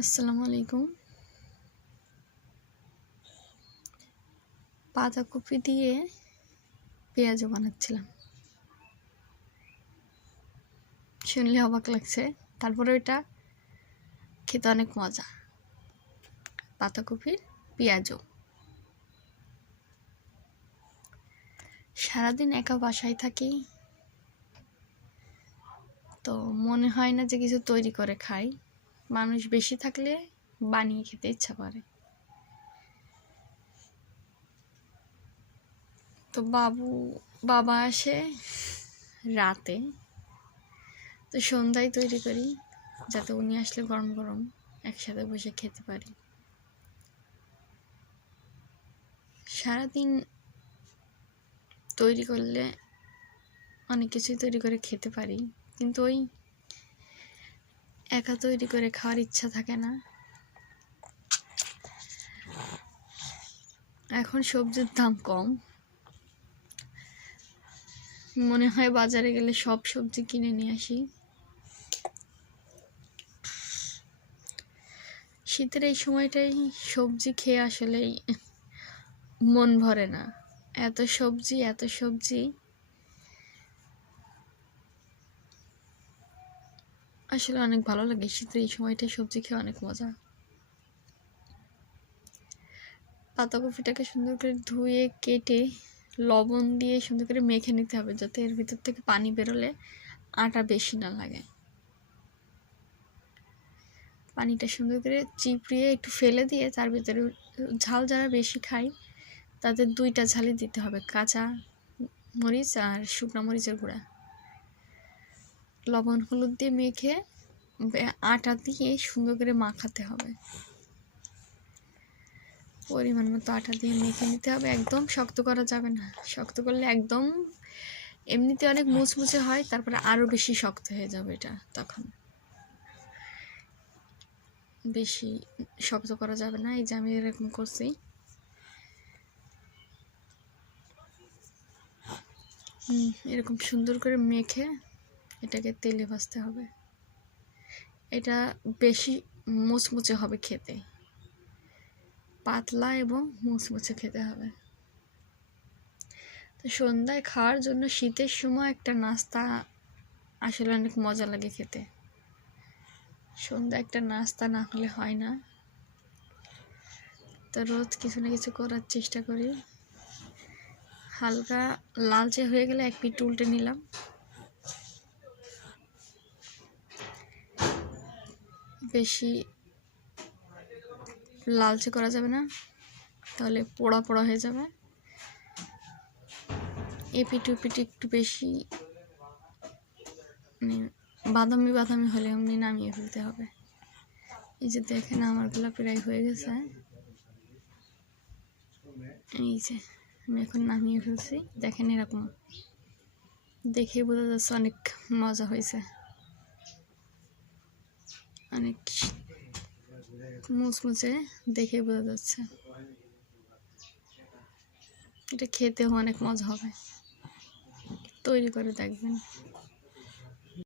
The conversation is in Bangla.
আসসালামু আলাইকুম। বাঁধাকপি দিয়ে পেঁয়াজও বানাচ্ছিলাম। শুনলে অবাক লাগছে, তারপরে ওইটা খেতে অনেক মজা। বাঁধাকপির পেঁয়াজও। সারাদিন একা বাসায় থাকি, তো মনে হয় না যে কিছু তৈরি করে খাই। মানুষ বেশি থাকলে বানিয়ে খেতে ইচ্ছা করে। তো বাবু, বাবা আসে রাতে। তো সন্ধ্যায় তৈরি করি, যাতে উনি আসলে গরম গরম একসাথে বসে খেতে পারি। সারাদিন তৈরি করলে অনেক কিছুই তৈরি করে খেতে পারি, কিন্তু ওই একা তৈরি করে খাওয়ার ইচ্ছা থাকে না। এখন সবজির দাম কম। মনে হয় বাজারে গেলে সব সবজি কিনে নিয়ে আসি। শীতের এই সময়টাই সবজি খেয়ে আসলেই মন ভরে না। এত সবজি এত সবজি। আসলে অনেক ভালো লাগে শীতের এই সময়টা সবজি খেয়ে অনেক মজা। পাতাকপিটাকে সুন্দর করে ধুয়ে, কেটে, লবণ দিয়ে সুন্দর করে মেখে নিতে হবে, যাতে এর ভিতর থেকে পানি বেরোলে আটা বেশি না লাগে। পানিটা সুন্দর করে চিপড়িয়ে একটু ফেলে দিয়ে তার ভিতরে ঝাল যারা বেশি খায়, তাদের দুইটা ঝালই দিতে হবে, কাঁচা মরিচ আর শুকনো মরিচের গুঁড়া। লবণ, হলুদ দিয়ে মেখে আটা দিয়ে সুন্দর করে মাখাতে হবে। পরিমাণ মতো আটা দিয়ে মেখে নিতে হবে। একদম শক্ত করা যাবে না। শক্ত করলে একদম এমনিতে অনেক মুচমুচে হয়, তারপরে আরও বেশি শক্ত হয়ে যাবে এটা তখন। বেশি শক্ত করা যাবে না। এই যে আমি এরকম করছি। এরকম সুন্দর করে মেখে এটাকে তেলে ভাজতে হবে। এটা বেশি মুচমুচে হবে খেতে। পাতলা এবং মুচমুচে খেতে হবে। তো সন্ধ্যায় খাওয়ার জন্য শীতের সময় একটা নাস্তা আসলে অনেক মজা লাগে খেতে। সন্ধ্যা একটা নাস্তা না হলে হয় না। তো রোজ কিছু না কিছু করার চেষ্টা করি। হালকা লালচে হয়ে গেলে এক পিঠ উল্টে নিলাম। বেশি লালচে করা যাবে না। তাহলে পোড়া পোড়া হয়ে যাবে। এপিট উপিট একটু বেশি মানে বাদামি বাদামি হলে এমনি নামিয়ে ফেলতে হবে। এই যে দেখেন, আমারগুলো প্রায় হয়ে গেছে। এই যে, আমি এখন নামিয়ে ফেলছি। দেখেন এরকম। দেখে বোঝা যাচ্ছে অনেক মজা হয়েছে। অনেক মুচমুচে দেখে বোঝা যাচ্ছে। এটা খেতেও অনেক মজা হবে। তৈরি করে দেখবেন।